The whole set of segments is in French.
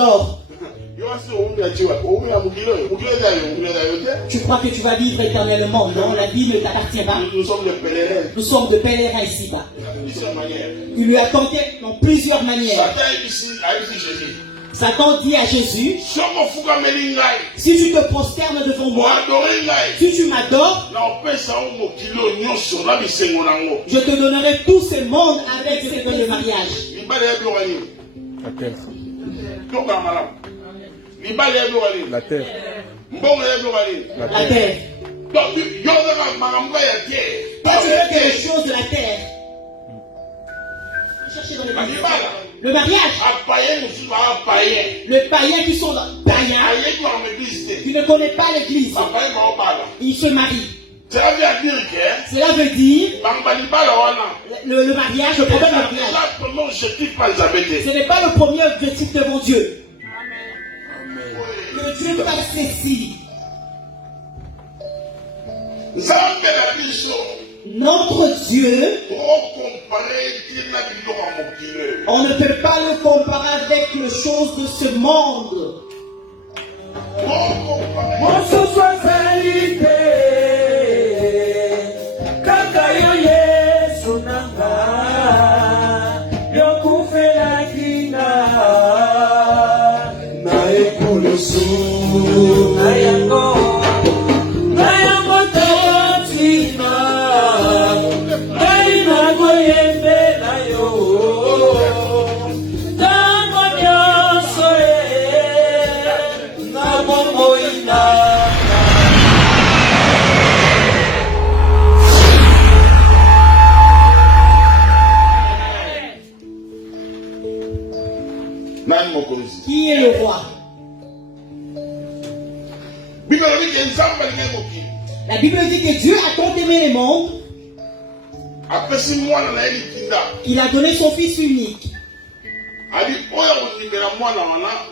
t'endors. Tu crois que tu vas vivre éternellement? Non, la vie ne t'appartient pas. Nous sommes des pèlerins. Nous sommes de pèlerins ici-bas. Il lui a tenté dans plusieurs manières. Satan dit à Jésus, si tu te prosternes devant moi, si tu m'adores, je te donnerai tous ces mondes avec le mariage. La terre. La terre. La terre. Toi, tu veux quelque chose de la terre. Cherchez dans le mariage. Le païen qui sont païens, qui ne connaît pas l'église, il se marie. Cela veut dire le mariage, le problème du mariage. Ce n'est pas le premier objectif devant Dieu. Que Dieu fasse ceci. Notre Dieu, on ne peut pas le comparer avec les choses de ce monde. Qui est le roi? La Bible dit que Dieu a tant aimé les mondes qu'il a donné son Fils unique,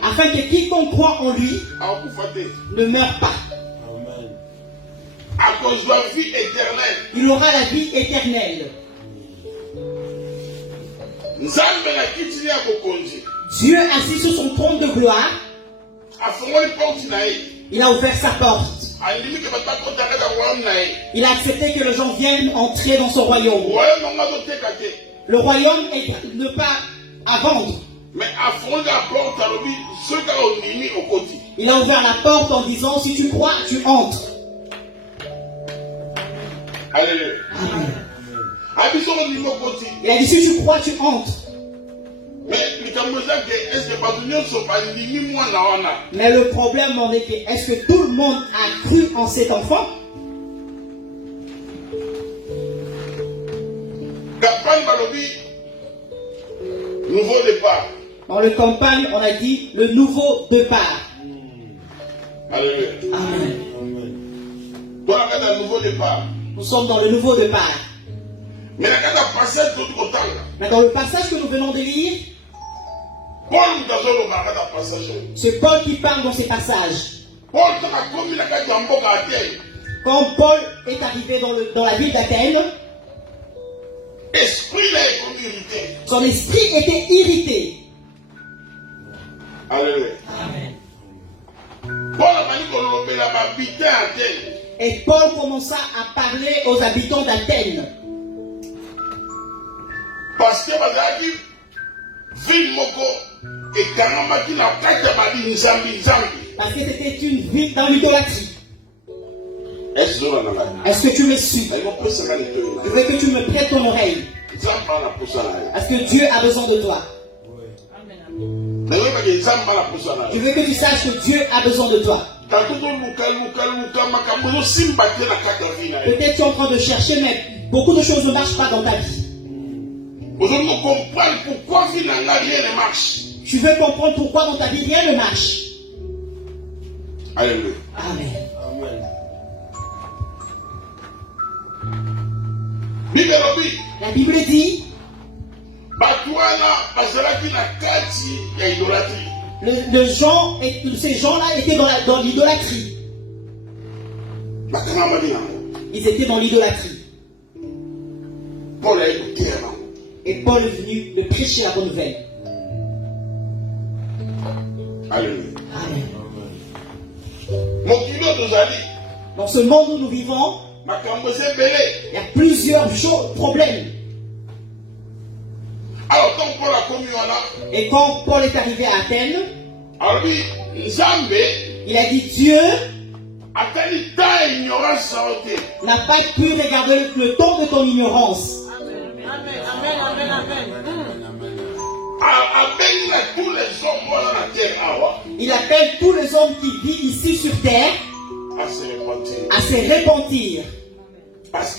afin que quiconque croit en lui ne meure pas. Il aura la vie éternelle. Dieu assis sur son trône de gloire, il a ouvert sa porte. Il a accepté que les gens viennent entrer dans son royaume. Le royaume ne pas à vendre. Il a ouvert la porte en disant, si tu crois, tu entres. Alléluia. Il a dit, si tu crois, tu entres. Mais le problème en est que, est-ce que tout le monde a cru en cet enfant? Nouveau départ. Dans le campagne, on a dit le nouveau départ. Alléluia. Amen. Nouveau départ. Nous sommes dans le nouveau départ. Mais dans le passage que nous venons de lire, c'est Paul qui parle dans ces passages. Quand Paul est arrivé dans la ville d'Athènes, son esprit était irrité. Alléluia. Amen. Et Paul commença à parler aux habitants d'Athènes. Parce que c'était une ville dans l'idolâtrie. Est-ce que tu me suis? Je veux que tu me prêtes ton oreille. Parce que Dieu a besoin de toi. Je veux que tu saches que Dieu a besoin de toi. Peut-être tu es en train de chercher, mais beaucoup de choses ne marchent pas dans ta vie. Tu veux comprendre pourquoi dans ta vie rien ne marche. Alléluia. Amen. La Bible dit, ces gens-là étaient dans l'idolâtrie. Ils étaient dans l'idolâtrie. Et Paul est venu de prêcher la bonne nouvelle. Alléluia. Amen. Dans ce monde où nous vivons, il y a plusieurs problèmes. Alors, quand Paul a commis là, et quand Paul est arrivé à Athènes, alors lui, il a dit Dieu n'a pas pu regarder le temps de ton ignorance. Amen, amen, amen, amen. Il appelle tous les hommes qui vivent ici sur terre à se repentir. Parce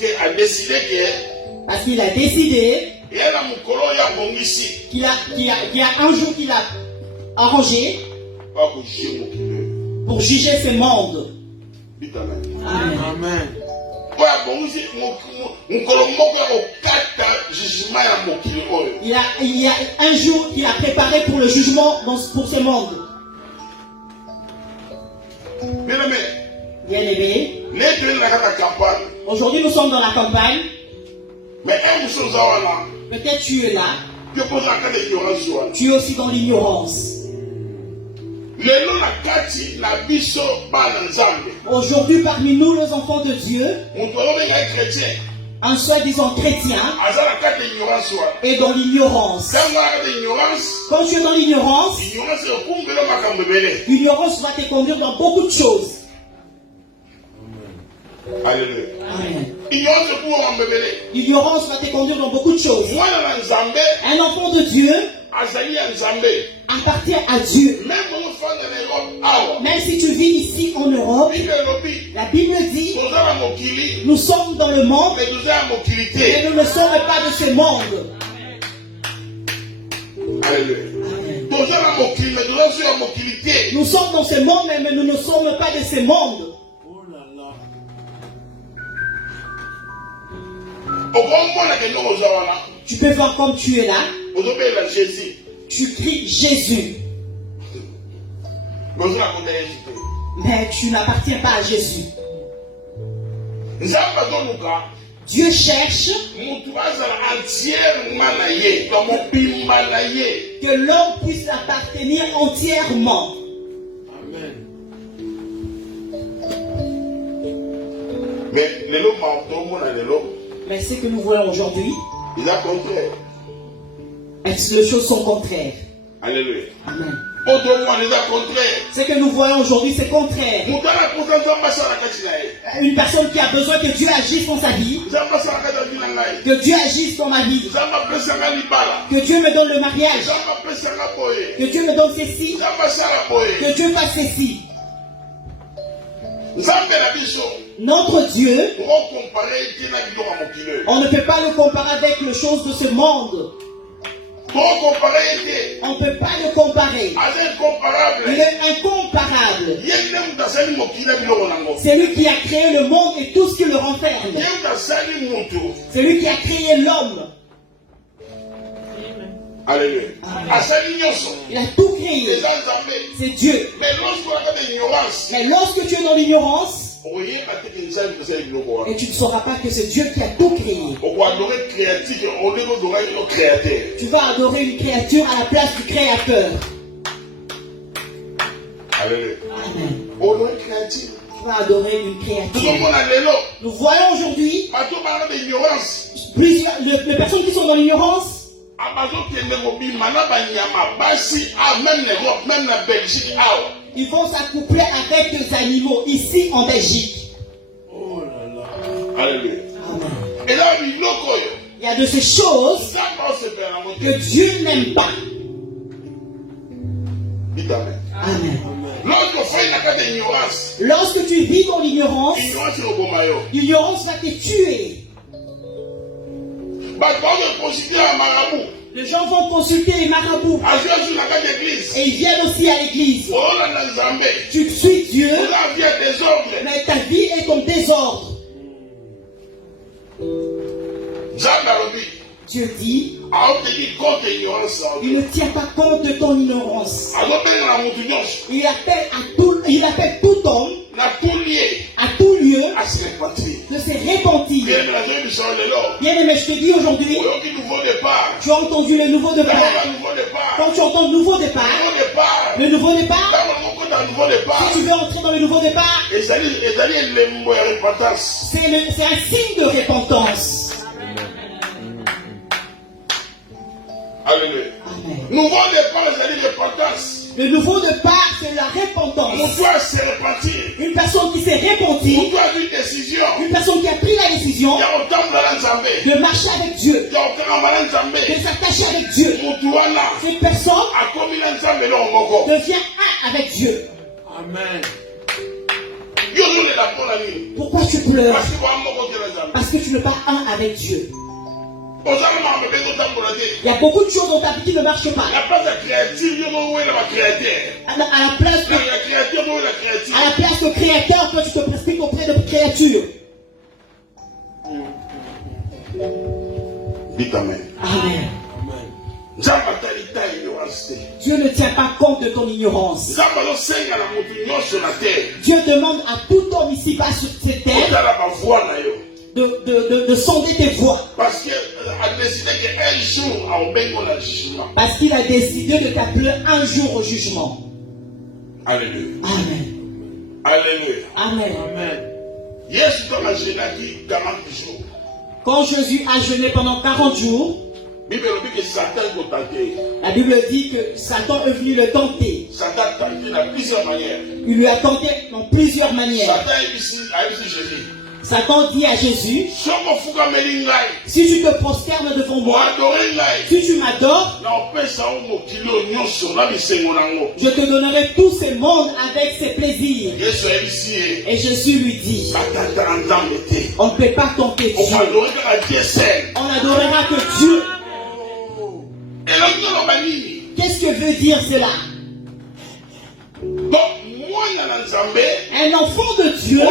qu'il a décidé qu'il y a un jour qu'il a arrangé pour juger ce monde. Amen. Amen. Il y a un jour qu'il a préparé pour le jugement pour ce monde. Bien aimé, aujourd'hui nous sommes dans la campagne. Peut-être tu es là. Tu es aussi dans l'ignorance. Aujourd'hui, parmi nous, les enfants de Dieu, un soi-disant chrétien est dans l'ignorance. Quand tu es dans l'ignorance, l'ignorance va te conduire dans beaucoup de choses. Alléluia. Amen. L'ignorance va te conduire dans beaucoup de choses. Un enfant de Dieu appartient à Dieu. Même si tu vis ici en Europe, la Bible dit nous sommes dans le monde, mais nous ne sommes pas de ce monde. Alléluia. Nous sommes dans ce monde, mais nous ne sommes pas de ce monde. Tu peux voir comme tu es là. Tu cries Jésus. Mais tu n'appartiens pas à Jésus. Dieu cherche que l'homme puisse appartenir entièrement. Amen. Mais ce que nous voyons aujourd'hui, les choses sont contraires. Alléluia. Amen. Ce que nous voyons aujourd'hui, c'est contraire. Une personne qui a besoin que Dieu agisse dans sa vie, que Dieu agisse dans ma vie, que Dieu me donne le mariage, que Dieu me donne ceci, que Dieu fasse ceci. Notre Dieu, on ne peut pas le comparer avec les choses de ce monde. On ne peut pas le comparer. Il est incomparable. C'est lui qui a créé le monde et tout ce qui le renferme. C'est lui qui a créé l'homme. Alléluia. Il a tout créé. C'est Dieu. Mais lorsque tu es dans l'ignorance, et tu ne sauras pas que c'est Dieu qui a tout créé. Tu vas adorer une créature à la place du Créateur. Amen. Tu vas adorer une créature. Nous voyons aujourd'hui les personnes qui sont dans l'ignorance. Ils vont s'accoupler avec des animaux ici en Belgique. Oh là là. Alléluia. Amen. Et là, il y a de ces choses que Dieu n'aime pas. Amen. Lorsque tu vis dans l'ignorance, l'ignorance va te tuer. Les gens vont consulter les marabouts. Et ils viennent aussi à l'église. Tu suis Dieu, mais ta vie est en désordre. Dieu dit Il ne tient pas compte de ton ignorance. Il appelle tout homme à tout lieu de se repentir. Bien aimé, je te dis aujourd'hui, tu as entendu le nouveau départ. Quand tu entends le nouveau départ, si tu veux entrer dans le nouveau départ, c'est un signe de repentance. Alléluia. Nouveau départ, c'est la repentance. Le nouveau départ, c'est la repentance. Une personne qui s'est repentie, une personne qui a pris la décision de marcher avec Dieu, de s'attacher avec Dieu. Cette personne devient un avec Dieu. Amen. Pourquoi tu pleures? Parce que tu n'es pas un avec Dieu. Il y a beaucoup de choses dans ta vie qui ne marchent pas. À la place de créateur, toi tu te précipites auprès de créature. Dites Amen. Amen. Dieu ne tient pas compte de ton ignorance. Dieu demande à tout homme ici-bas sur cette terre de sonder tes voies. Parce qu'il a décidé de t'appeler un jour au jugement. Alléluia. Amen. Alléluia. Amen. Amen. Quand Jésus a jeûné pendant 40 jours, la Bible dit que Satan est venu le tenter. Il lui a tenté dans plusieurs manières. Satan dit à Jésus, si tu te prosternes devant moi, si tu m'adores, je te donnerai tous ces mondes avec ses plaisirs. Et Jésus lui dit, on ne peut pas tenter Dieu. On n'adorera que Dieu. Qu'est-ce que veut dire cela? Un enfant de Dieu,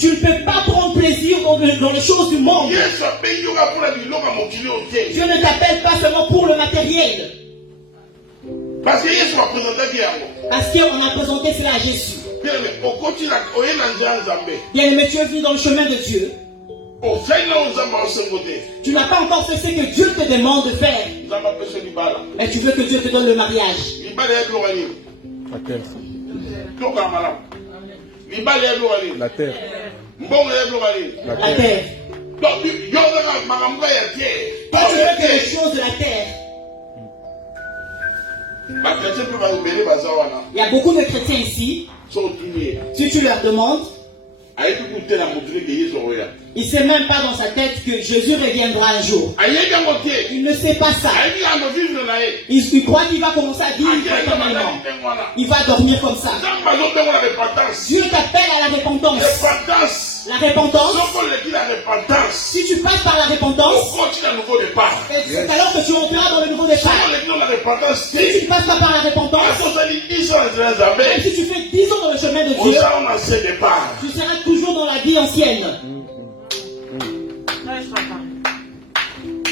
tu ne peux pas prendre plaisir dans les choses du monde. Dieu ne t'appelle pas seulement pour le matériel. Parce qu'on a présenté cela à Jésus. Bien aimé, tu es venu dans le chemin de Dieu. Tu n'as pas encore fait ce que Dieu te demande de faire. Et tu veux que Dieu te donne le mariage. La terre. La terre. La terre. Toi, tu veux que les choses de la terre. Il y a beaucoup de chrétiens ici. Si tu leur demandes, il ne sait même pas dans sa tête que Jésus reviendra un jour. Il ne sait pas ça. Il croit qu'il va commencer à vivre éternellement. Il va dormir comme ça. Dieu t'appelle à la repentance. La repentance. Si tu passes par la repentance, c'est alors que tu entreras dans le nouveau départ. Si tu ne passes pas par la repentance, même si tu fais 10 ans dans le chemin de Dieu, tu seras toujours dans la vie ancienne.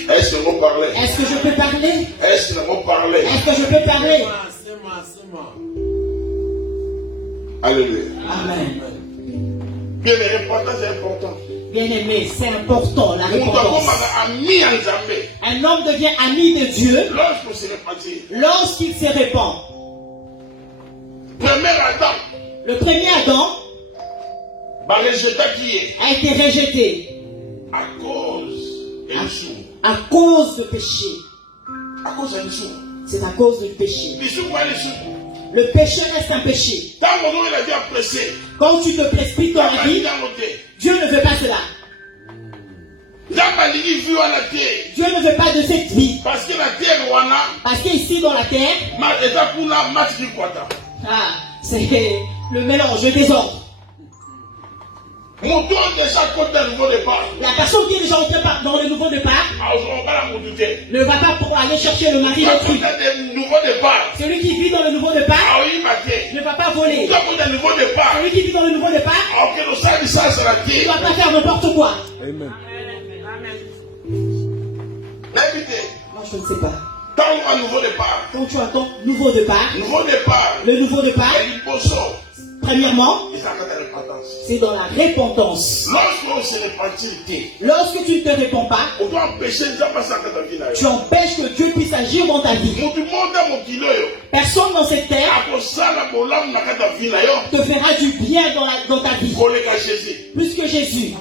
Est-ce que vous parlez? Est-ce que je peux parler? Est-ce que vous parlez? Est-ce que je peux parler? Alléluia. Amen. Bien, la repentance est importante. Bien aimé, c'est important, la repentance. Un homme devient ami de Dieu lorsqu'il se répand. Le premier Adam a été rejeté à cause du péché. C'est à cause du péché. Le péché reste un péché. Quand tu te précipites dans la vie, Dieu ne veut pas cela. Dieu ne veut pas de cette vie. Parce qu'ici dans la terre, c'est le mélange, le désordre. La personne qui est déjà entrée dans le nouveau départ ne va pas pour aller chercher le mari d'autrui. Celui qui vit dans le nouveau départ ne va pas voler. Celui qui vit dans le nouveau départ ne va pas faire n'importe quoi. Amen. Amen. Moi, je ne sais pas. Tant un nouveau départ. Quand tu entends nouveau départ, le nouveau départ, premièrement, c'est dans la repentance. Lorsque tu ne te réponds pas, tu empêches que Dieu puisse agir dans ta vie. Personne dans cette terre te fera du bien dans ta vie. Plus que Jésus.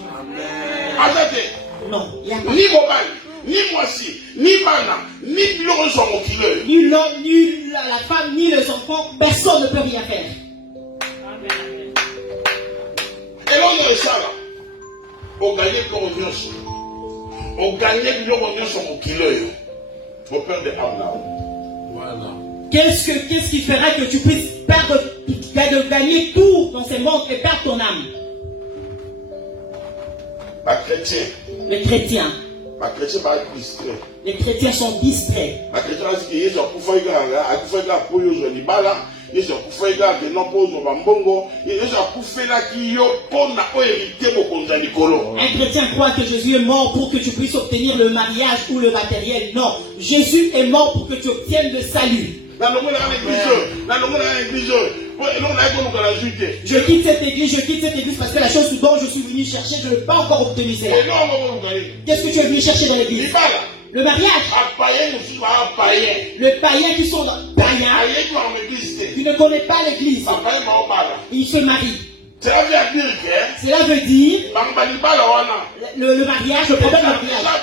Non, il n'y a pas. Ni voici, ni bana, ni l'homme, ni la femme, ni les enfants, personne ne peut rien faire. Et l'on est ça là. On gagne pour revenir sur. On gagne pour revenir sur mon kilo. Au père de Abna. Voilà. Qu'est-ce qui fera que tu puisses perdre, gagner tout dans ces mondes et perdre ton âme? Les chrétiens. Les chrétiens. Les chrétiens sont distraits. Un chrétien croit que Jésus est mort pour que tu puisses obtenir le mariage ou le matériel. Non, Jésus est mort pour que tu obtiennes le salut. Je quitte cette église parce que la chose dont je suis venu chercher, je n'ai pas encore obtenu cela. Qu'est-ce que tu es venu chercher dans l'église? Le mariage. Le païen qui sont païens, qui ne connaissent pas l'église, ils se marient. Cela veut dire le mariage, le problème du mariage.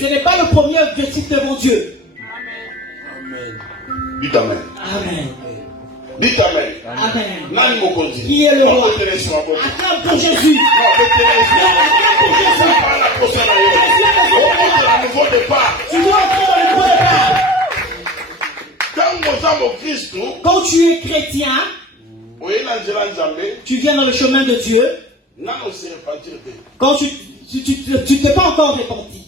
Ce n'est pas le premier objectif devant Dieu. Dites Amen. Amen. Dites Amen. Amen. Qui est le roi? Acclame pour Jésus. Tu dois entrer dans le nouveau départ. Quand tu es chrétien, tu viens dans le chemin de Dieu. Quand tu t'es pas encore repenti.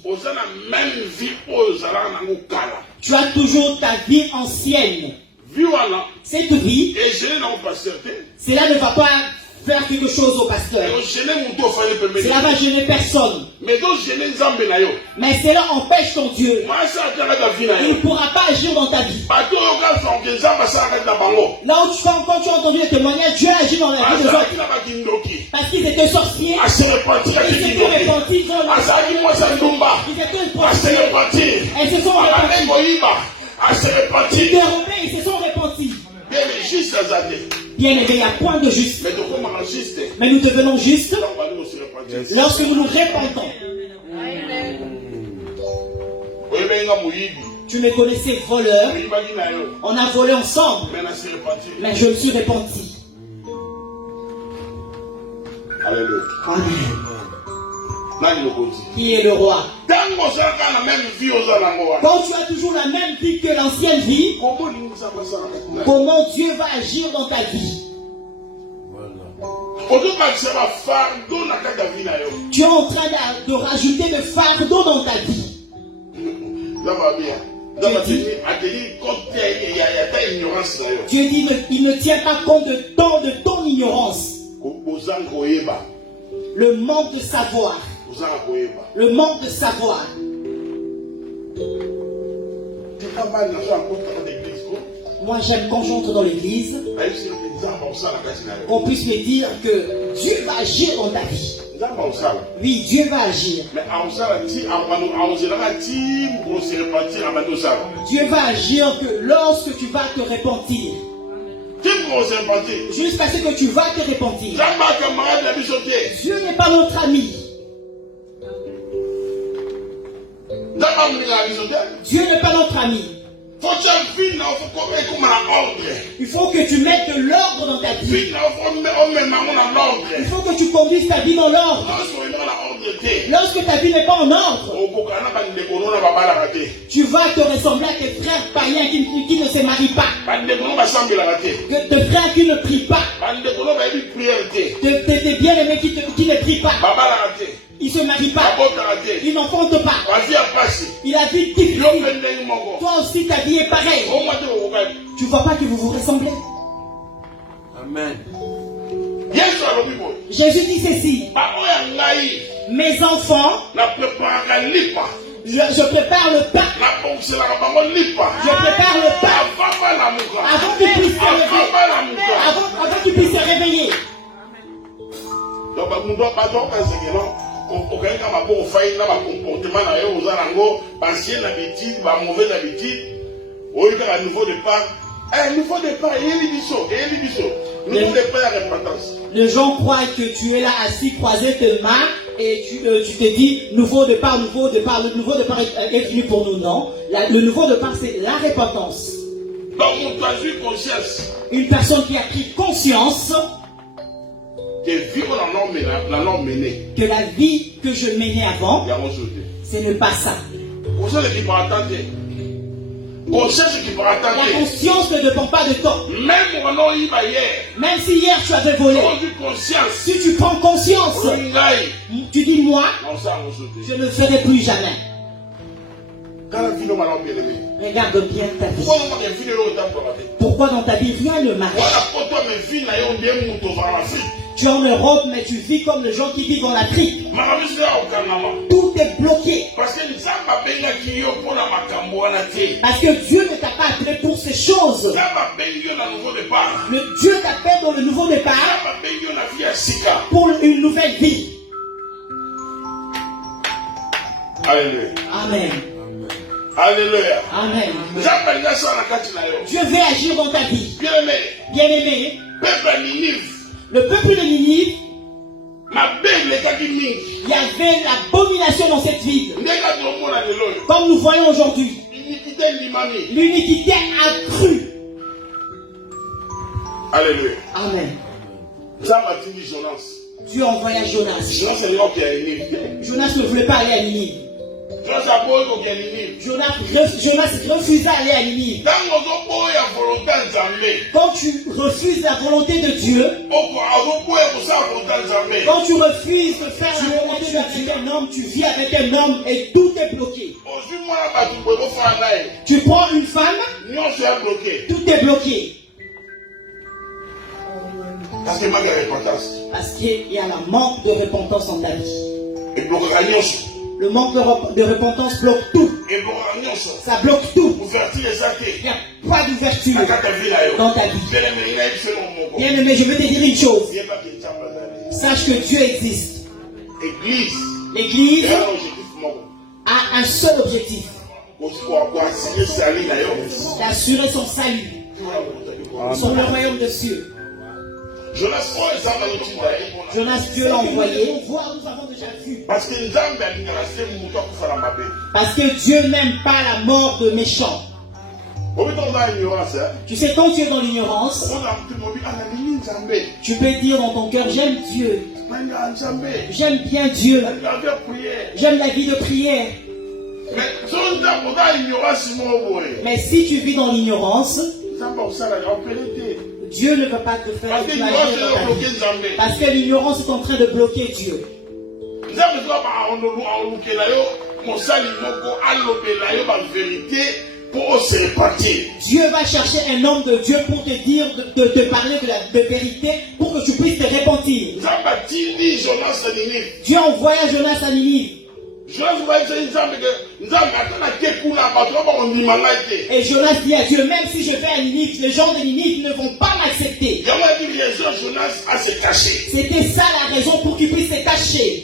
Tu as toujours ta vie ancienne. Cette vie, cela ne va pas faire quelque chose au pasteur. Cela va gêner personne. Mais cela empêche ton Dieu. Il ne pourra pas agir dans ta vie. Là où quand tu as entendu les témoignages, Dieu agit dans la vie des autres. Parce qu'ils étaient sorciers. Ils s'étaient repentis. Ils étaient prostitués. Elles se sont repentis. Ils dérobaient, ils se sont repentis. Bien aimé, il n'y a point de juste. Mais nous devenons justes lorsque nous nous répandons. Tu me connaissais voleur. On a volé ensemble. Mais je me suis repenti. Alléluia. Amen. Qui est le roi? Quand tu as toujours la même vie que l'ancienne vie, comment Dieu va agir dans ta vie? Tu es en train de rajouter le fardeau dans ta vie. Dieu dit il ne tient pas compte de ton ignorance. Le manque de savoir. Le manque de savoir. Moi j'aime quand j'entre dans l'église, qu'on puisse me dire que Dieu va agir dans ta vie. Oui, Dieu va agir. Dieu va agir que lorsque tu vas te repentir. Jusqu'à ce que tu vas te repentir. Dieu n'est pas notre ami. Dieu n'est pas notre ami. Il faut que tu mettes de l'ordre dans ta vie. Il faut que tu conduises ta vie dans l'ordre. Lorsque ta vie n'est pas en ordre, tu vas te ressembler à tes frères païens qui ne se marient pas. Tes frères qui ne prient pas. Tes bien-aimés qui ne prient pas. Il ne se marie pas. Il n'enfante pas. Il a vie difficile. Toi aussi, ta vie est pareille. Tu ne vois pas que vous vous ressemblez? Amen. Jésus dit ceci. Mes enfants, Je prépare le pain. Je prépare le pain. Avant qu'il puisse se réveiller. Avant qu'il puisse se réveiller. Les gens croient que tu es là assis, croisé tes mains, et tu te dis nouveau départ, nouveau départ. Le nouveau départ est venu pour nous, non? Le nouveau départ, c'est la repentance. Une personne qui a pris conscience que la vie que je menais avant, ce n'est pas ça. La conscience ne dépend pas de temps. Même si hier tu avais volé, si tu prends conscience, tu dis moi, je ne le ferai plus jamais. Regarde bien ta vie. Pourquoi dans ta vie rien ne marche? Tu es en Europe, mais tu vis comme les gens qui vivent en Afrique. Tout est bloqué. Parce que Dieu ne t'a pas appelé pour ces choses. Dieu t'appelle dans le nouveau départ pour une nouvelle vie. Alléluia. Amen. Alléluia. Amen. Dieu veut agir dans ta vie. Bien-aimé. Le peuple de Ninive, il y avait l'abomination dans cette ville. Comme nous voyons aujourd'hui, l'iniquité accrue. Alléluia. Amen. Dieu envoya Jonas. Jonas ne voulait pas aller à Ninive. Jonas refusa d'aller à Ninive. Quand tu refuses la volonté de Dieu, quand tu refuses de faire la volonté avec un homme, tu vis avec un homme et tout est bloqué. Tu prends une femme, tout est bloqué. Parce qu'il y a un manque de repentance dans ta vie. Le manque de repentance bloque tout. Ça bloque tout. Il n'y a pas d'ouverture dans ta vie. Bien-aimé, je veux te dire une chose. Sache que Dieu existe. L'Église a un seul objectif. D'assurer son salut. Sur le royaume de cieux. Jonas, Dieu l'a envoyé. Nous avons déjà vu. Parce que Dieu n'aime pas la mort de méchants. Tu sais, quand tu es dans l'ignorance, tu peux dire dans ton cœur, j'aime Dieu. J'aime bien Dieu. J'aime la vie de prière. Mais si tu vis dans l'ignorance, Dieu ne veut pas te faire agir dans ta vie. Parce que l'ignorance est en train de bloquer Dieu. Dieu va chercher un homme de Dieu pour te dire, de te parler de la vérité, pour que tu puisses te repentir. Dieu envoya Jonas à Ninive. Et Jonas dit à Dieu, même si je vais à Ninive, les gens de Ninive ne vont pas m'accepter. C'était ça la raison pour qu'il puisse se cacher.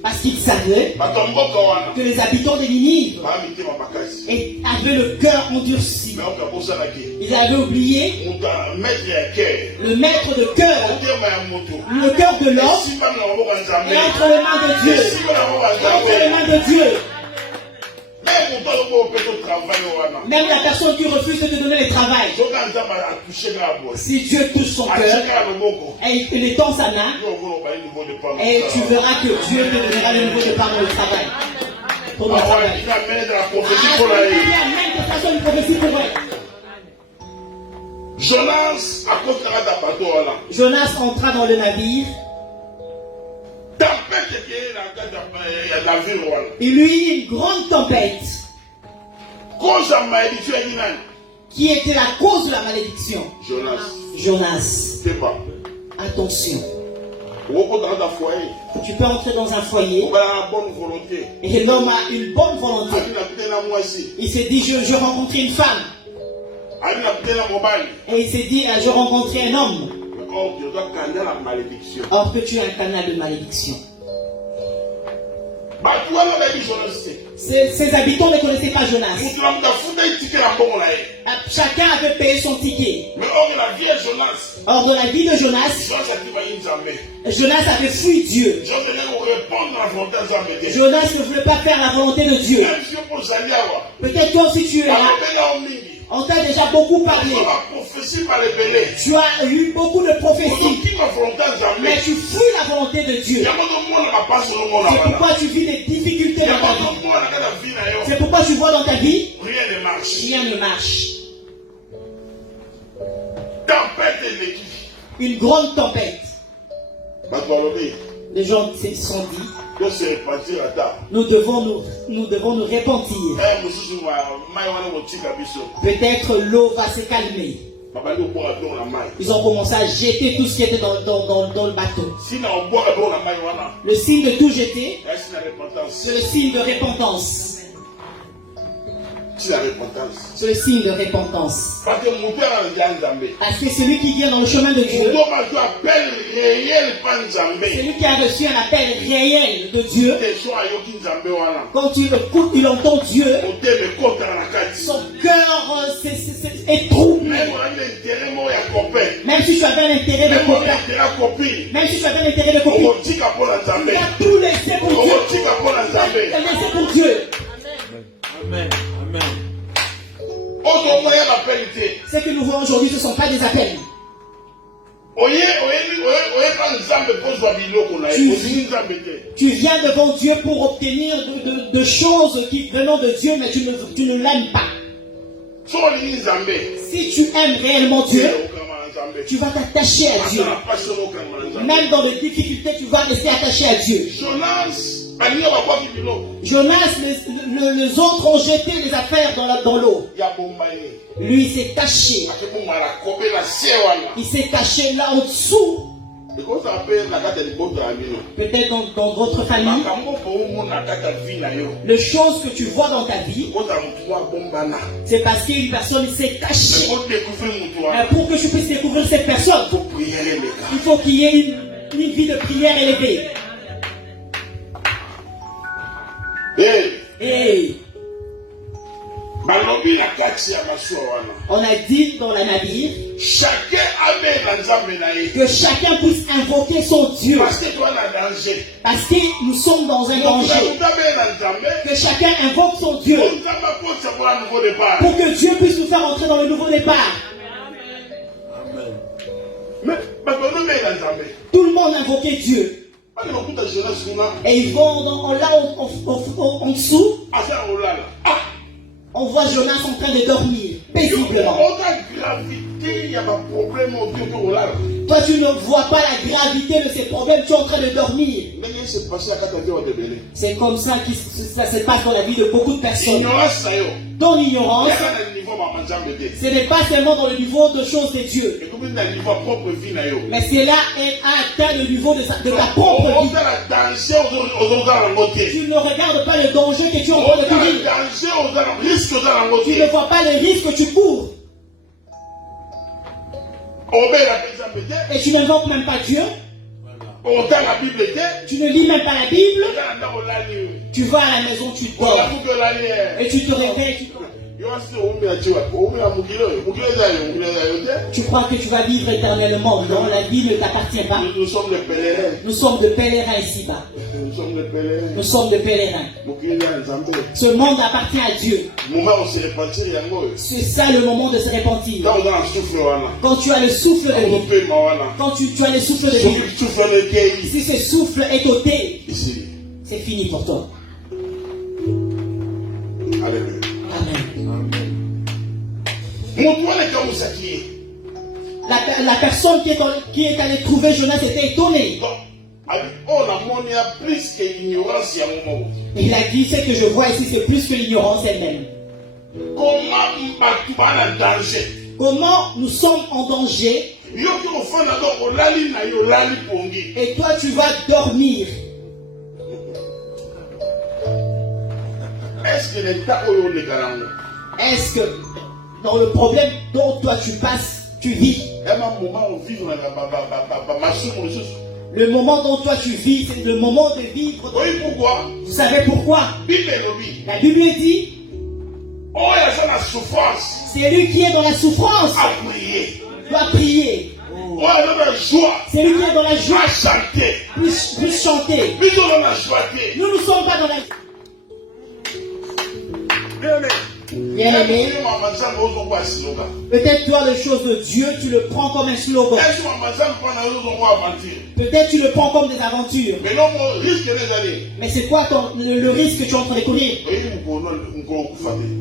Parce qu'il savait que les habitants de Ninive avaient le cœur endurci. Ils avaient oublié le maître de cœur, le cœur de l'homme, et entre les mains de Dieu. Entre les mains de Dieu. Même la personne qui refuse de te donner le travail, si Dieu touche son cœur et il tend sa main, et tu verras que Dieu te donnera le nouveau départ dans le travail. Pour le travail. Il amène de façon une prophétie pour elle. Jonas entra dans le navire. Il lui eut une grande tempête. Qui était la cause de la malédiction? Jonas. Attention. Tu peux entrer dans un foyer et l'homme a une bonne volonté. Il s'est dit, je rencontrais une femme. Et il s'est dit, je rencontrais un homme. Or que tu es un canal de malédiction. Ces habitants ne connaissaient pas Jonas. Chacun avait payé son ticket. Or, dans la vie de Jonas, Jonas avait fui Dieu. Jonas ne voulait pas faire la volonté de Dieu. Peut-être toi aussi tu es là. On t'a déjà beaucoup parlé. Tu as eu beaucoup de prophéties. Mais tu fuis la volonté de Dieu. C'est pourquoi tu vis des difficultés dans ta vie. C'est pourquoi tu vois dans ta vie, rien ne marche. Une grande tempête. Les gens se sont dit, nous devons nous repentir. Peut-être l'eau va se calmer. Ils ont commencé à jeter tout ce qui était dans le bateau. Le signe de tout jeter, c'est le signe de repentance. C'est le signe de repentance. Parce que celui qui vient dans le chemin de Dieu, celui qui a reçu un appel réel de Dieu, quand il écoute, il entend Dieu, son cœur est troublé. Même si tu avais un intérêt de copain, même si tu avais un intérêt de copine, il a tout laissé pour Dieu. Il a laissé pour Dieu. Amen. Amen. Ce que nous voyons aujourd'hui, ce ne sont pas des appels. Tu viens devant Dieu pour obtenir de choses qui venant de Dieu, mais tu ne l'aimes pas. Si tu aimes réellement Dieu, tu vas t'attacher à Dieu. Même dans les difficultés, tu vas rester attaché à Dieu. Jonas, les autres ont jeté les affaires dans l'eau. Lui, il s'est caché. Il s'est caché là en dessous. Peut-être dans votre famille, les choses que tu vois dans ta vie, c'est parce qu'une personne s'est cachée. Pour que tu puisses découvrir cette personne, il faut qu'il y ait une vie de prière élevée. Hey. On a dit dans la navire que chacun puisse invoquer son Dieu. Parce que nous sommes dans un danger. Que chacun invoque son Dieu. Pour que Dieu puisse nous faire entrer dans le nouveau départ. Tout le monde invoquait Dieu. Et ils vont là en dessous. On voit Jonas en train de dormir paisiblement. Toi, tu ne vois pas la gravité de ces problèmes, tu es en train de dormir. C'est comme ça que ça se passe dans la vie de beaucoup de personnes. Ton ignorance, ce n'est pas seulement dans le niveau de choses de Dieu, mais c'est là à atteindre le niveau de ta propre vie. Tu ne regardes pas le danger que tu es en train de vivre. Tu ne vois pas le risque que tu cours. Et tu n'invoques même pas Dieu. Tu ne lis même pas la Bible. Tu vas à la maison, tu dors. Et tu te réveilles. Tu crois que tu vas vivre éternellement. Non, la vie ne t'appartient pas. Nous sommes des pèlerins. Nous sommes des pèlerins ici-bas. Nous sommes des pèlerins. Ce monde appartient à Dieu. C'est ça le moment de se repentir. Quand tu as le souffle de vie. Quand tu as le souffle de vie. Si ce souffle est ôté, c'est fini pour toi. Alléluia. Amen. La personne qui est allée trouver Jonas était étonnée. Il a dit, ce que je vois ici, c'est plus que l'ignorance elle-même. Comment nous sommes en danger Et toi, tu vas dormir. Est-ce que dans le problème dont toi tu passes, tu vis? Le moment dont toi tu vis, c'est le moment de vivre. Oui, pourquoi? Vous savez pourquoi? La Bible dit, c'est lui qui est dans la souffrance doit prier. C'est lui qui est dans la joie puisse chanter. Nous ne sommes pas dans la bien-aimé. Peut-être toi, les choses de Dieu, tu le prends comme un slogan. Peut-être tu le prends comme des aventures. Mais c'est quoi le risque que tu es en train de courir?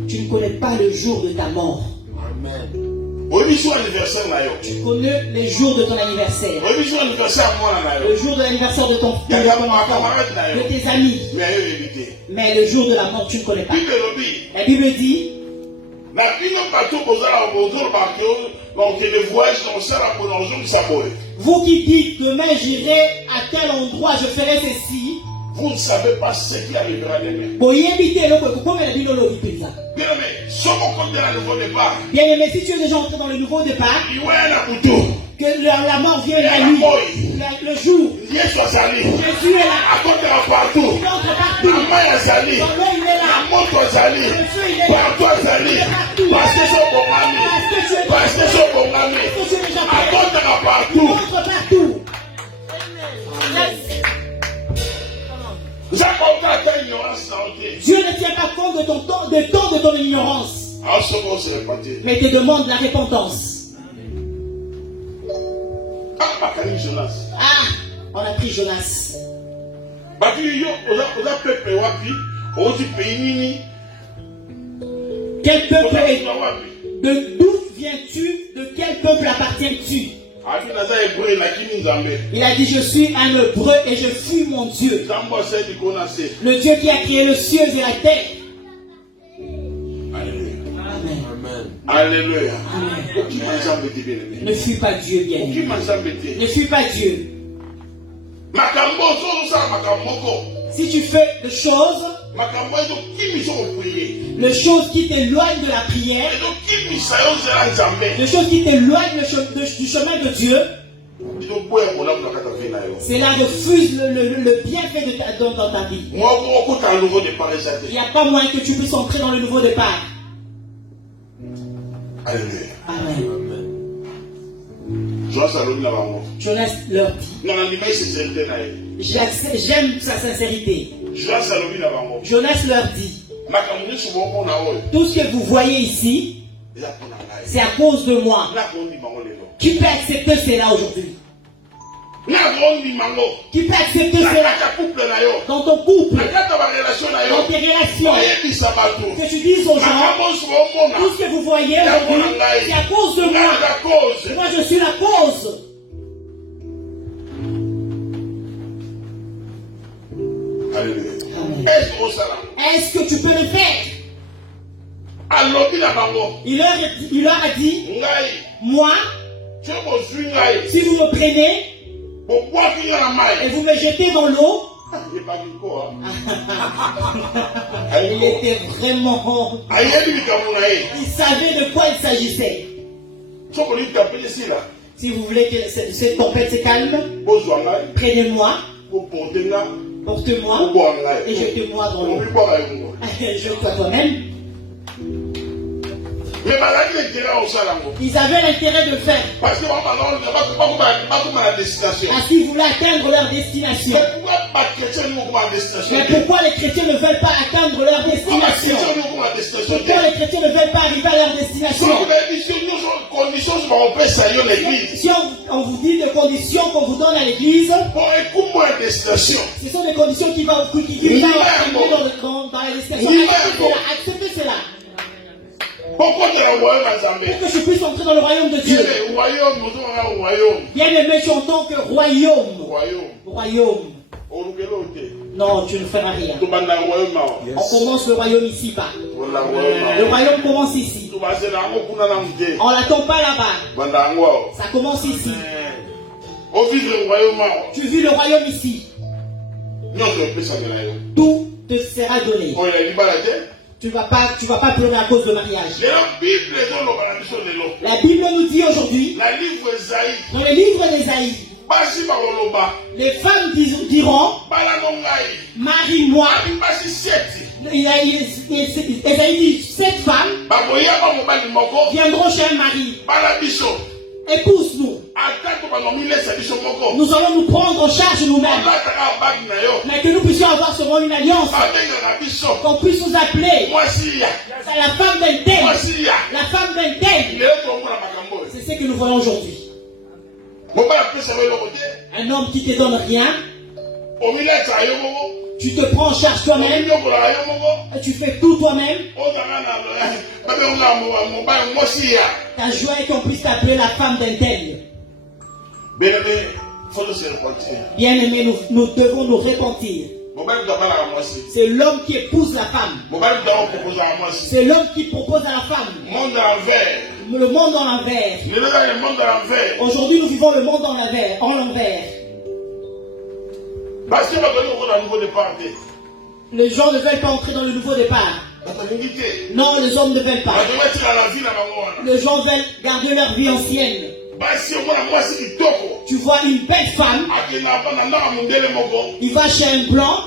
Tu ne connais pas le jour de ta mort. Amen. Tu connais les jours de ton anniversaire. Le jour de l'anniversaire de ton enfant, de tes amis. Mais le jour de la mort, tu ne connais pas. La Bible dit, vous qui dites demain j'irai à tel endroit, je ferai ceci. Vous ne savez pas ce qui arrivera demain. Bien-aimé, si tu es déjà entré dans le nouveau départ, que la mort vienne la nuit, le jour. Jésus est là. Il entre partout. Dans l'eau, il est là. Le feu, il est là. Parce que tu es déjà prêt. Il entre partout. Dieu ne tient pas compte de ton ignorance. Mais te demande la repentance. Ah, on a pris Jonas. Quel peuple est? D'où viens-tu? De quel peuple appartiens-tu? Il a dit, je suis un hébreu et je fuis mon Dieu. Le Dieu qui a créé le ciel et la terre. Amen. Alléluia. Amen. Ne fuis pas Dieu, bien. Ne fuis pas Dieu. Si tu fais des choses, les choses qui t'éloignent de la prière, les choses qui t'éloignent du chemin de Dieu, cela refuse le bienfait dans ta vie. Il n'y a pas moyen que tu puisses entrer dans le nouveau départ. Alléluia. Amen. Jonas leur dit. J'aime sa sincérité. Jonas leur dit, tout ce que vous voyez ici, c'est à cause de moi. Qui peut accepter cela aujourd'hui? Qui peut accepter cela dans ton couple, dans tes relations? Que tu dises aux gens, tout ce que vous voyez aujourd'hui, c'est à cause de moi. Moi, je suis la cause. Est-ce que tu peux le faire? Il leur a dit, moi, si vous me prenez et vous me jetez dans l'eau, il était vraiment... Il savait de quoi il s'agissait. Si vous voulez que cette tempête se calme, prenez-moi, porte-moi et jetez-moi dans l'eau. Jette-toi toi-même. Ils avaient l'intérêt de le faire. Parce qu'ils voulaient atteindre leur destination. Mais pourquoi les chrétiens ne veulent pas atteindre leur destination? Pourquoi les chrétiens ne veulent pas arriver à leur destination? Si on vous dit des conditions qu'on vous donne à l'église, ce sont des conditions qui vont dans la destination. Acceptez cela. Pour que je puisse entrer dans le royaume de Dieu. Bien aimé, tu entends que royaume. Royaume. Non, tu ne feras rien. On commence le royaume ici-bas. Le royaume commence ici. On l'attend pas là-bas. Ça commence ici. Tu vis le royaume ici. Tout te sera donné. Tu vas pas pleurer à cause de mariage. La Bible nous dit aujourd'hui, dans le livre d'Ésaïe, les femmes diront, marie-moi. Ésaïe dit, 7 femmes viendront chez un mari. Épouse-nous. Nous allons nous prendre en charge nous-mêmes. Mais que nous puissions avoir seulement une alliance. Qu'on puisse nous appeler. C'est la femme d'un tel. La femme d'un tel. C'est ce que nous voyons aujourd'hui. Un homme qui te donne rien. Tu te prends en charge toi-même. Et tu fais tout toi-même. Ta joie est qu'on puisse t'appeler la femme d'un tel. Bien-aimé, nous devons nous repentir. C'est l'homme qui épouse la femme. C'est l'homme qui propose à la femme. Le monde en l'envers. Aujourd'hui, nous vivons le monde en l'envers. Les gens ne veulent pas entrer dans le nouveau départ. Non, les hommes ne veulent pas. Les gens veulent garder leur vie ancienne. Tu vois une belle femme, il va chez un blanc,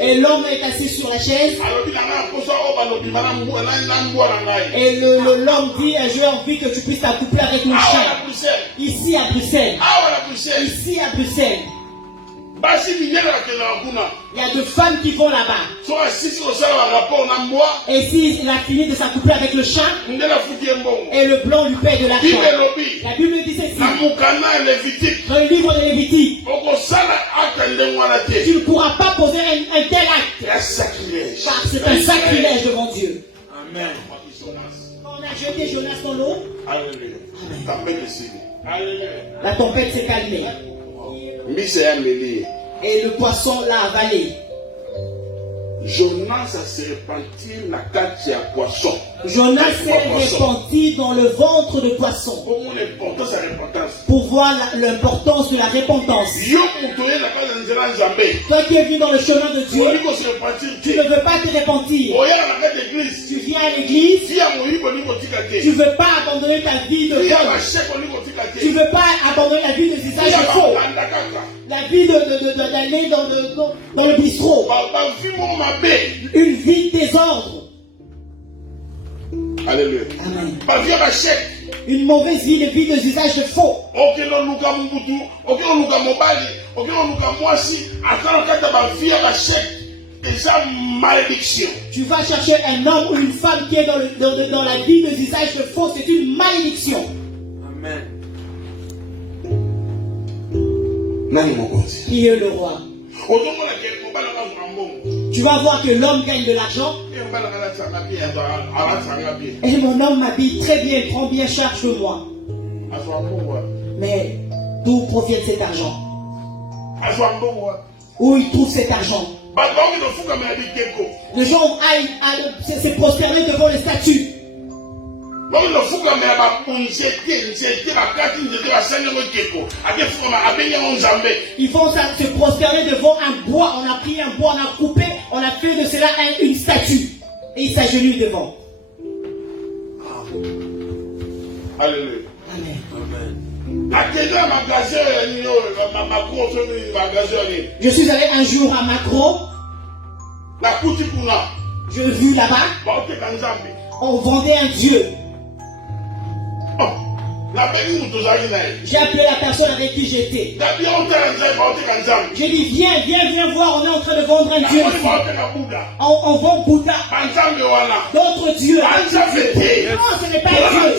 et l'homme est assis sur la chaise, et l'homme dit, j'ai envie que tu puisses t'accoupler avec mon chien. Ici à Bruxelles. Ici à Bruxelles. Il y a deux femmes qui vont là-bas. Et s'il a fini de s'accoupler avec le chien, et le blanc lui paie de l'argent. La Bible dit ceci. Dans le livre de Lévitique, tu ne pourras pas poser un tel acte. Car c'est un sacrilège devant Dieu. Amen. Quand on a jeté Jonas dans l'eau, la tempête s'est calmée. Et le poisson l'a avalé. Jonas s'est répandu la carte à poisson. Jonas s'est répandu dans le ventre de poisson. Pour voir l'importance de la repentance. Toi qui es venu dans le chemin de Dieu, tu ne veux pas te repentir. Tu viens à l'église. Tu ne veux pas abandonner ta vie de femme. Tu ne veux pas abandonner la vie de visage de faux. La vie d'aller dans le bistrot. Une vie de désordre. Alléluia. Amen. Une mauvaise vie de visage de faux. Tu vas chercher un homme ou une femme qui est dans la vie de visage de faux, c'est une malédiction. Amen. Qui est le roi? Tu vas voir que l'homme gagne de l'argent. Et mon homme m'habille très bien, prend bien charge de moi. Mais d'où provient cet argent? Où il trouve cet argent? Les gens aillent se prosterner devant les statues. Ils vont se prosterner devant un bois. On a pris un bois, on a coupé, on a fait de cela une statue. Et ils s'agenouillent devant. Alléluia. Amen. Je suis allé un jour à Macro. Je l'ai vu là-bas. On vendait un Dieu. J'ai appelé la personne avec qui j'étais. J'ai dit viens voir, on est en train de vendre un Dieu. On vend Bouddha. D'autres dieux. Non, ce n'est pas un Dieu.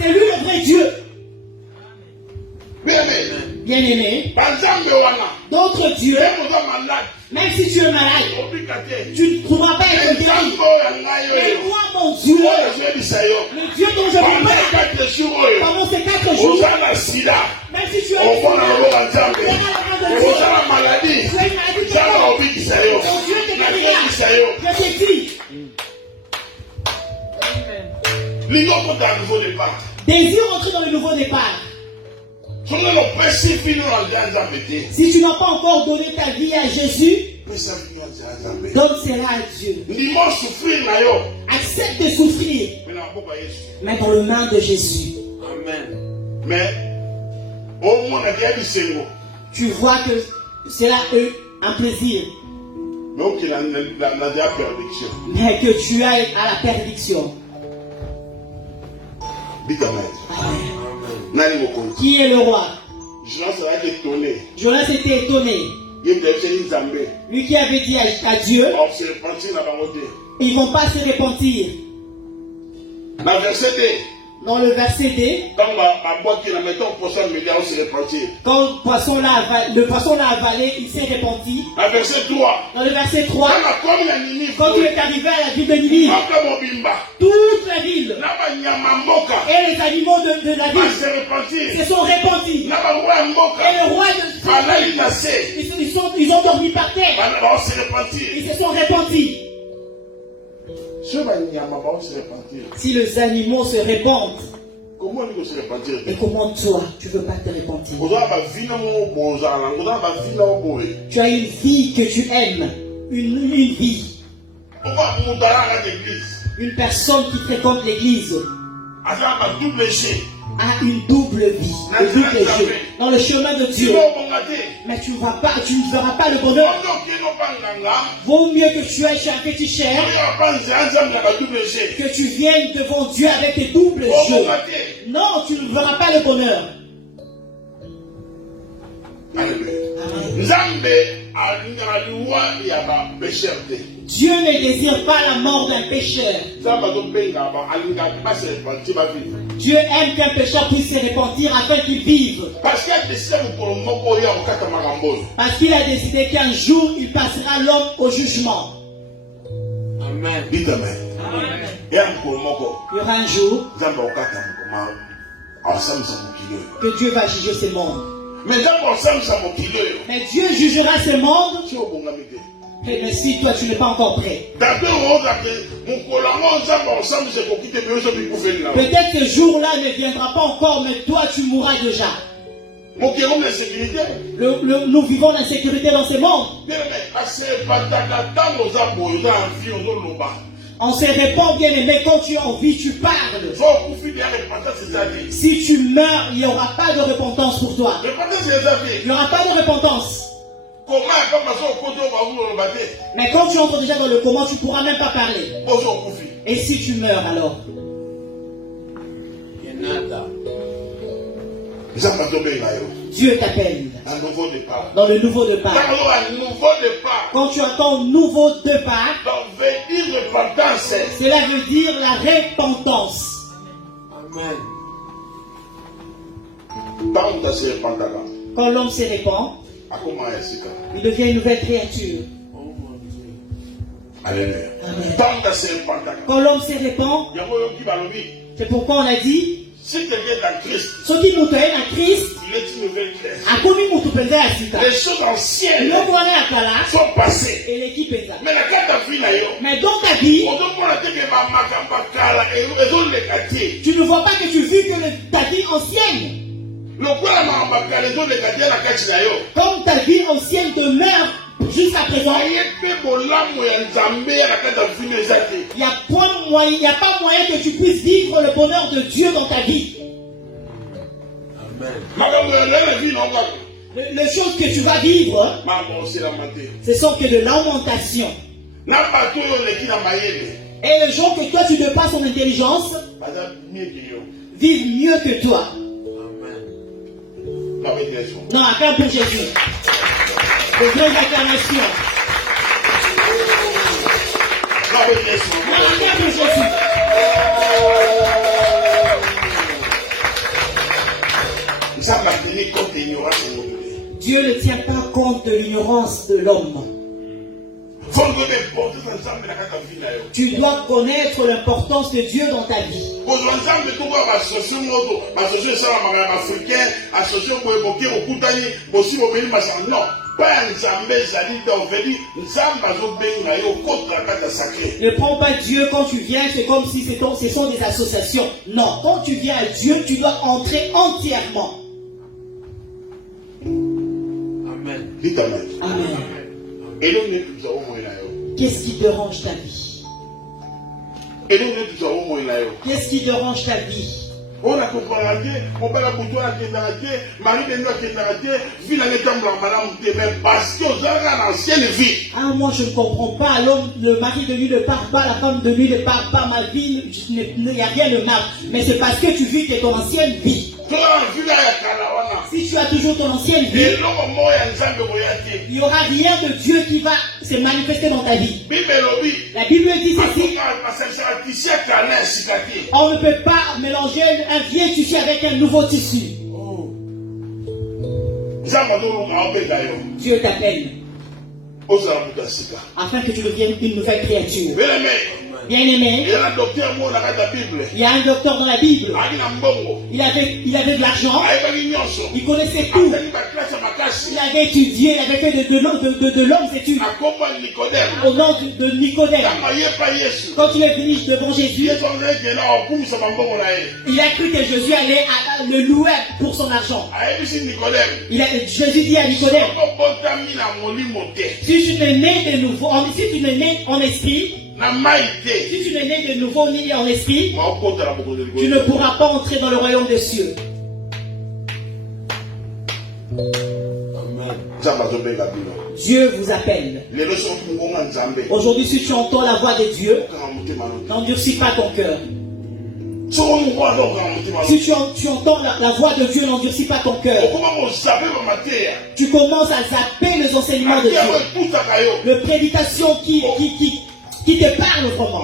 C'est lui le vrai Dieu. Bien-aimé, d'autres dieux, même si tu es malade, tu ne pourras pas être guéri. Mais moi, mon Dieu, le Dieu dont Ozana sida. Même si tu as Au fond, on va Nzambe. Dieu, Ozana maladie. tu as une maladie Nzambe obi kisayo. ton Dieu te Nzambe kisayo. guérira. Je te dis, Lingo kota à nouveau départ. désire entrer dans le nouveau départ. Sono no pesi fini na Nzambe te. Si tu n'as pas encore donné ta vie à Jésus, Pesa fini na Nzambe. donne cela à Dieu. Ndimo souffrir na yo. Accepte de souffrir, Mais na boka Yesu. mais dans les mains de Jésus. Amen. Mais au moins na bien bisengo. Tu vois que cela est un plaisir, Mais ok na dia perdition. mais que tu as à la perdition. Bitamet. Amen. Nani mokonzi. Qui est le roi? Jonas a été étonné. Jonas était étonné. Il était Nzambe. Lui qui avait dit à Dieu, On se repentit na bango te. ils ne vont pas se repentir. Na verset 2. Dans le verset D, Quand ma boîte qui la mettons pour ça, mais on se repentit. quand le poisson l'a avalé, il s'est repenti. Na verset 3. Dans le verset 3, Quand la comme la Ninive. quand il est arrivé à la ville de Ninive, Maka mobimba. toute la ville Na ba nyama mboka. et les animaux de la Va ville se repentir. se sont repentis. Na ba roi mboka. Et le roi de Balali na se. ils ont dormi par terre. Ba se repentir. Ils se sont repentis. Ce ba nyama ba se repentir. Si les animaux se répandent, Comment on se repentir? et comment toi, tu ne veux pas te repentir? Oza ba vina mo bozala. Oza ba vina mo boy. Tu as une vie que tu aimes, une vie. Pourquoi moudala à l'église? Une personne qui fréquente l'église Aza ba double G. a une double vie, un double jeu, dans le chemin de Dieu. Mais tu ne verras pas le bonheur. Vaut mieux que tu ailles chez un féticheur, que tu viennes devant Dieu avec tes doubles jeux. Non, tu ne verras pas le bonheur. Dieu ne désire pas la mort d'un pécheur. Dieu aime qu'un pécheur puisse se repentir afin qu'il vive. Parce qu'il a décidé qu'un jour il passera l'homme au jugement. Amen. Dites amen. Amen. Il y aura un jour que Dieu va juger ce monde. Mais Dieu jugera ce monde. Mais si toi tu n'es pas encore prêt, peut-être ce jour-là ne viendra pas encore, mais toi tu mourras déjà. Nous vivons l'insécurité dans ce monde. On se répand, bien aimé, quand tu es en vie, tu parles. Si tu meurs, il n'y aura pas de repentance pour toi. Il n'y aura pas de repentance. Mais quand tu entres déjà dans le coma, tu ne pourras même pas parler. Et si tu meurs alors? Dieu t'appelle dans le nouveau départ. Quand tu entends nouveau départ, cela veut dire la repentance. Amen. Quand l'homme se répand, il devient une nouvelle créature. Oh mon Dieu. Alléluia. Amen. Quand l'homme se répand, c'est pourquoi on a dit, si quelqu'un est en Christ, ceux qui montent en Christ, il est une nouvelle création. Les choses anciennes sont passées. Et l'équipe est là. Mais la carte a fini d'ailleurs. Mais dans ta vie, tu ne vois pas que tu vis que ta vie ancienne. Comme ta vie ancienne demeure jusqu'à présent, il n'y a pas moyen que tu puisses vivre le bonheur de Dieu dans ta vie. Amen. Les choses que tu vas vivre, ce sont que de lamentation. Et les gens que toi tu dépasses en intelligence vivent mieux que toi. Non, acclame pour Jésus. De vraies acclamations. Non, acclame pour Jésus. Dieu ne tient pas compte de l'ignorance de l'homme. Tu dois connaître l'importance de Dieu dans ta vie. Ne prends pas Dieu quand tu viens, c'est comme si ce sont des associations. Non, quand tu viens à Dieu, tu dois entrer entièrement. Amen. Dites Amen. Amen. Et donc, Qu'est-ce qui dérange ta vie? Qu'est-ce qui dérange ta vie? On a compris, on va la bouton à Kénarake, Marie de Noël Kénarake, vie la Nétam Madame Témé, parce que vous avez une ancienne vie. Ah, moi je ne comprends pas. L'homme, le mari de lui ne part pas, la femme de lui ne part pas, ma vie, il n'y a rien de mal. Mais c'est parce que tu vis ton ancienne vie. Si tu as toujours ton ancienne vie, il n'y aura rien de Dieu qui va se manifester dans ta vie. La Bible dit ceci: on ne peut pas mélanger un vieux tissu avec un nouveau tissu. Dieu t'appelle afin que tu deviennes une nouvelle créature. Bien-aimé, il y a un docteur dans la Bible. Il avait de l'argent. Il connaissait tout. Il avait étudié, il avait fait de longues études. Au nom de Nicodème. Quand il est venu devant Jésus, il a cru que Jésus allait le louer pour son argent. Jésus dit à Nicodème: si tu n'es né de nouveau, si tu n'es né en esprit, si tu n'es né de nouveau ni en esprit, tu ne pourras pas entrer dans le royaume des cieux. Dieu vous appelle. Aujourd'hui, si tu entends la voix de Dieu, n'endurcis pas ton cœur. Si tu entends la voix de Dieu, n'endurcis pas ton cœur. Tu commences à zapper les enseignements de Dieu. Le prédication qui te parle vraiment.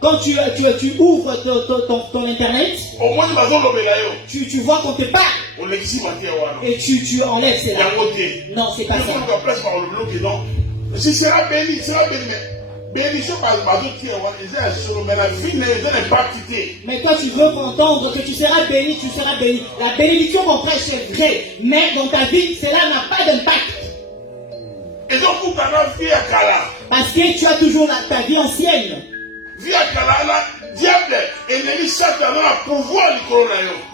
Quand tu ouvres ton internet, tu vois qu'on te parle. Et tu enlèves cela. Non, c'est pas ça. Si sera béni, mais toi tu veux entendre que tu seras béni, tu seras béni. La bénédiction qu'on prêche c'est vrai, mais dans ta vie, cela n'a pas d'impact. Parce que tu as toujours ta vie ancienne.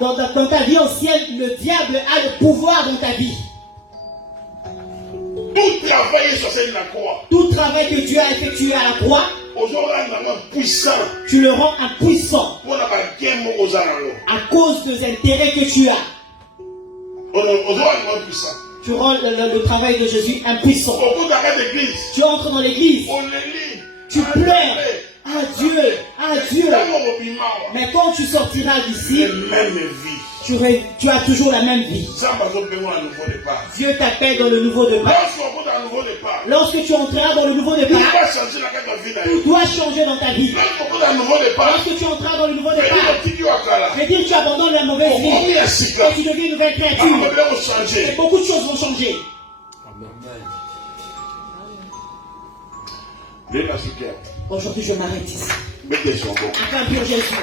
Dans ta vie ancienne, le diable a le pouvoir dans ta vie. Tout travail que Dieu a effectué à la croix, tu le rends impuissant à cause des intérêts que tu as. Tu rends le travail de Jésus impuissant. Tu entres dans l'église, tu pleures. Ah Dieu. Mais quand tu sortiras d'ici, tu as toujours la même vie. Dieu t'appelle dans le nouveau départ. Lorsque tu entreras dans le nouveau départ, tout doit changer dans ta vie. Lorsque tu entreras dans le nouveau départ, je dis que tu abandonnes la mauvaise vie et tu deviens une nouvelle créature. Et beaucoup de choses vont changer. Aujourd'hui, je m'arrête ici. Acclame Jésus.